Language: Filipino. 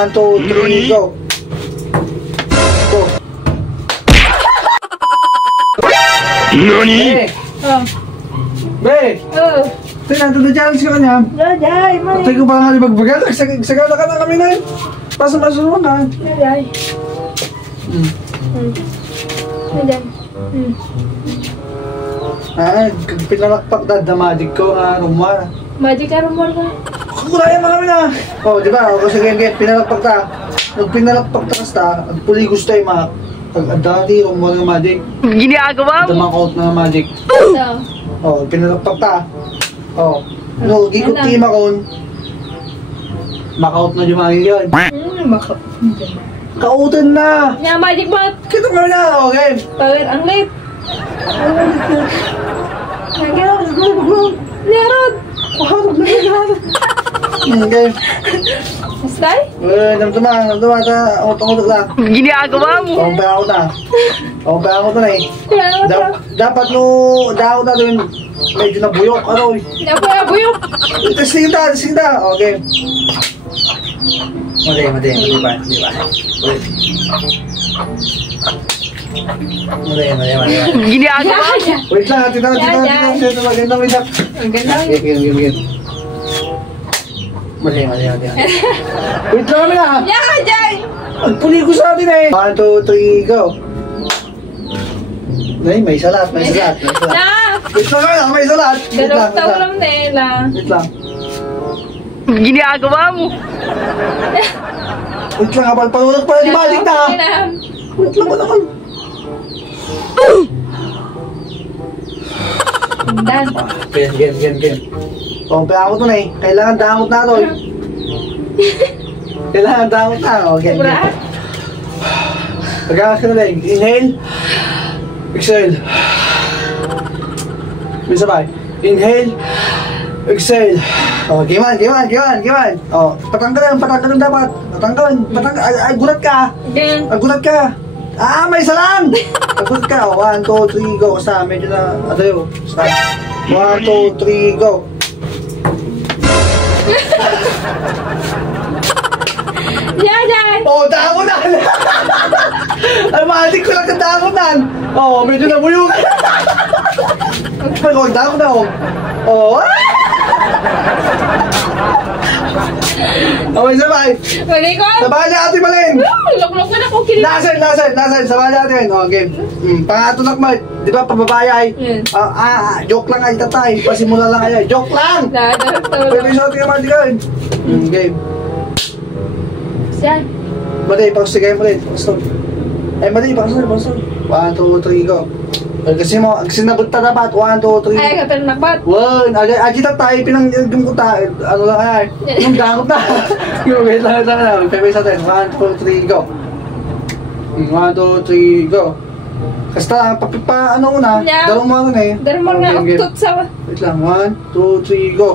1, 2, 3, go. Go. NANI? Oh. Be! Oh. Tingnan, ito na-challenge ka kanya. Daday, may. Patay ko pa nga libagbagal. Sagala ka na kami na yun. Pasok naman ka. Daday. Daday. Pinalakpak na magic ko nga rumah. Magic ka rumor ka. Kukulayan mo kami na. Oh, di ba? O sige, pinalakpak ta. Nung pinalakpak ta kasta, ang puli gusto ay mga dati rumah ng magic. Ginagawa mo? Damakot na magic. So. Oh, pinalakpak ta. Oh, no, gikot team ako. Makaut na jumagi yun. Maka. Kautan na! Nya magic bot. Kita mo na! Okay. Power ang late. Nerod. Okay. Stay? Namtuma ta. Utang-utang lang. Ginagawa mo? Pakumpaya ako na. Pakumpaya ako na eh. Dapat no, daw na doon. Medyo nabuyok. Ano eh. Nabuyok. Testing ta. Okay. Mati ba? Ginagawa mo? Wait lang, tingnan. Magandang wait lang. Ang ganda. Game. Mati. Wait lang kami na. Yeah, Jay. Ang puli ko sa atin eh. 1, 2, 3, go. May salat. Na. Wait lang kami na, may salat. Dalawang tawag nila. Wait lang. Ginagawa mo? Wait lang, kapal panulog pala di balik na. Wait lang, wala ka. Dan. Game. Pakumpaya ako dun eh. Kailangan damot na ito eh. Kailangan damot na. Okay. Pagkakas ka na lang. Inhale. Exhale. May sabay. Inhale. Exhale. Oh, game on. Oh, patanggalan dapat. Patanggalan. Ay, gulat ka. Then. Gulat ka. May salam! Gulat ka. Oh, 1, 2, 3, go. Basta, medyo na, adayo. Basta. 1, 2, 3, go. Yeah, Jay. Oh, damunan! Ay, mahalig ko lang ang damunan. Oh, medyo nabuyo ka. Ay, oh, damunan ako. Oh, okay, sabay. Malikot. Sabay niya ate Malin. Lok-lok na ako kilig. Lasan. Sabay niya ate. Oh, game. Pangato na kamay. Di ba, pababaya ay. Yes. Joke lang ay tatay. Pasimula lang ay. Joke lang! Pwede sa ating kamay din. Game. Siyan. Mali, pakustigay mo rin. Mali, pakustigay. 1, 2, 3, go. Kasi sinabot ta dapat. 1, 2, 3. Ay, ka pero nakbat. One, agita tayo, pinanggagam ko tayo. Ano lang kaya? Yung gangot na. Yung wait lang. Pwede sa atin. 1, 2, 3, go. 1, 2, 3, go. Kasta, ano una? Yeah. Dalawang mga na eh. Dari mo nga Game. uktot sa. Wait lang, 1, 2, 3, go.